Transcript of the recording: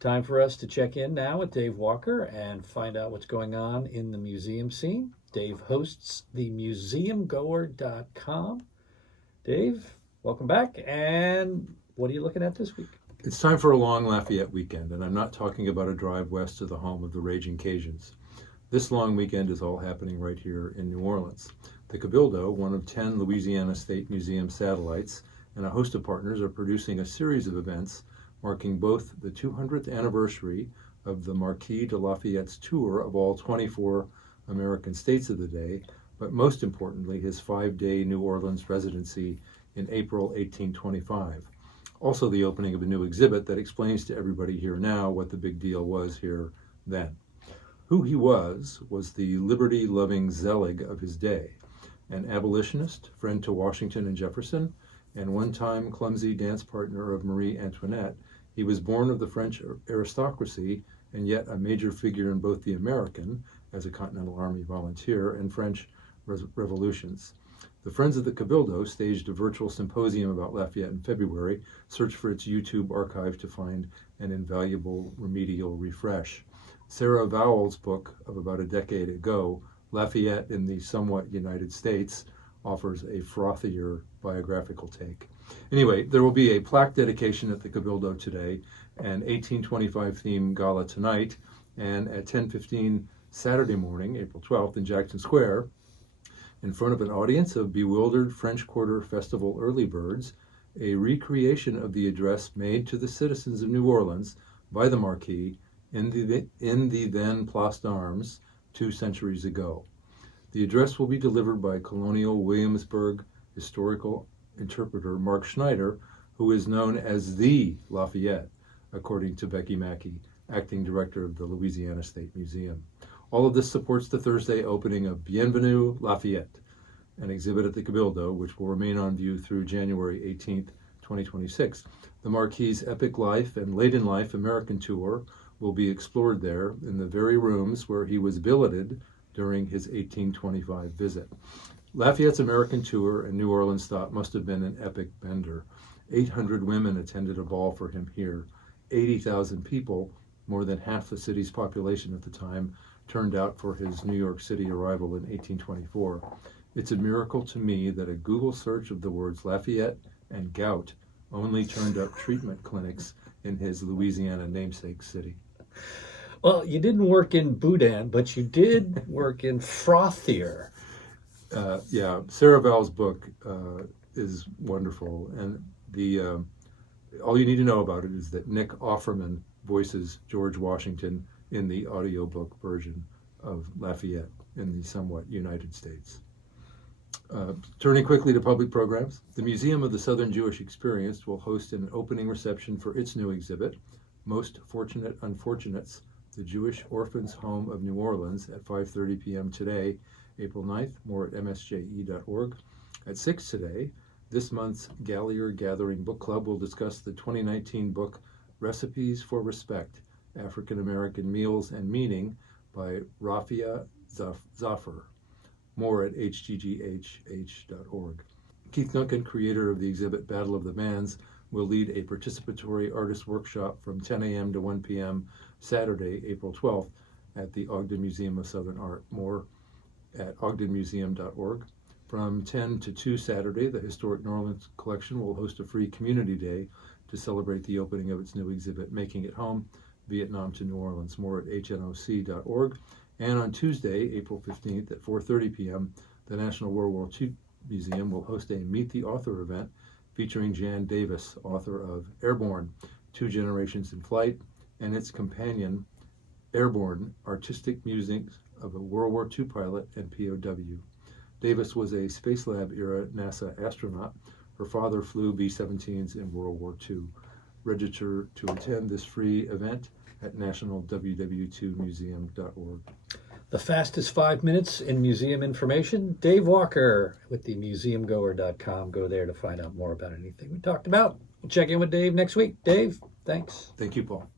Time for us to check in now with Dave Walker and find out what's going on in the museum scene. Dave hosts the Museumgoer.com. Dave, welcome back. And what are you looking at this week? It's time for a long Lafayette weekend, and I'm not talking about a drive west to the home of the Raging Cajuns. This long weekend is all happening right here in New Orleans. The Cabildo, one of 10 Louisiana State Museum satellites, and a host of partners are producing a series of events marking both the 200th anniversary of the Marquis de Lafayette's tour of all 24 American states of the day, but most importantly, his 5-day New Orleans residency in April 1825. Also the opening of a new exhibit that explains to everybody here now what the big deal was here then. Who he was the liberty-loving zealot of his day, an abolitionist, friend to Washington and Jefferson, and one-time clumsy dance partner of Marie Antoinette. He was born of the French aristocracy and yet a major figure in both the American, as a Continental Army volunteer, and French revolutions. The Friends of the Cabildo staged a virtual symposium about Lafayette in February. Search for its YouTube archive to find an invaluable remedial refresh. Sarah Vowell's book of about a decade ago, Lafayette in the Somewhat United States, offers a frothier biographical take. Anyway, there will be a plaque dedication at the Cabildo today, an 1825 theme gala tonight, and at 10:15 Saturday morning, April 12th, in Jackson Square, in front of an audience of bewildered French Quarter Festival early birds, a recreation of the address made to the citizens of New Orleans by the Marquis in the then Place d'Armes 2 centuries ago. The address will be delivered by Colonial Williamsburg historical interpreter Mark Schneider, who is known as the Lafayette, according to Becky Mackey, acting director of the Louisiana State Museum. All of this supports the Thursday opening of Bienvenue, Lafayette, an exhibit at the Cabildo, which will remain on view through January 18th, 2026. The Marquis's epic life and late-in-life American tour will be explored there in the very rooms where he was billeted during his 1825 visit. Lafayette's American tour and New Orleans stop must have been an epic bender. 800 women attended a ball for him here. 80,000 people, more than half the city's population at the time, turned out for his New York City arrival in 1824. It's a miracle to me that a Google search of the words Lafayette and gout only turned up treatment clinics in his Louisiana namesake city. Well, you didn't work in Boudin, but you did work in frothier. Sarah Vowell's book is wonderful, and all you need to know about it is that Nick Offerman voices George Washington in the audiobook version of Lafayette in the Somewhat United States. Turning quickly to public programs, the Museum of the Southern Jewish Experience will host an opening reception for its new exhibit, Most Fortunate Unfortunates, the Jewish Orphans Home of New Orleans, at 5:30 p.m. today, April 9th, more at msje.org. At 6 today, this month's Gallier Gathering Book Club will discuss the 2019 book Recipes for Respect, African American Meals and Meaning by Rafia Zafar. More at hggh.org. Keith Duncan, creator of the exhibit Battle of the Bands, will lead a participatory artist workshop from 10 a.m. to 1 p.m. Saturday, April 12th at the Ogden Museum of Southern Art. More at ogdenmuseum.org. From 10 to 2 Saturday, the Historic New Orleans Collection will host a free community day to celebrate the opening of its new exhibit, Making It Home, Vietnam to New Orleans. More at hnoc.org. And on Tuesday, April 15th at 4:30 p.m., the National World War II Museum will host a Meet the Author event featuring Jan Davis, author of Airborne, 2 Generations in Flight, and its companion, Airborne, Artistic Musings of a World War II Pilot and POW. Davis was a Spacelab-era NASA astronaut. Her father flew B-17s in World War II. Register to attend this free event at nationalww2museum.org. The fastest 5 minutes in museum information. Dave Walker with the museumgoer.com. Go there to find out more about anything we talked about. We'll check in with Dave next week. Dave, thanks. Thank you, Paul.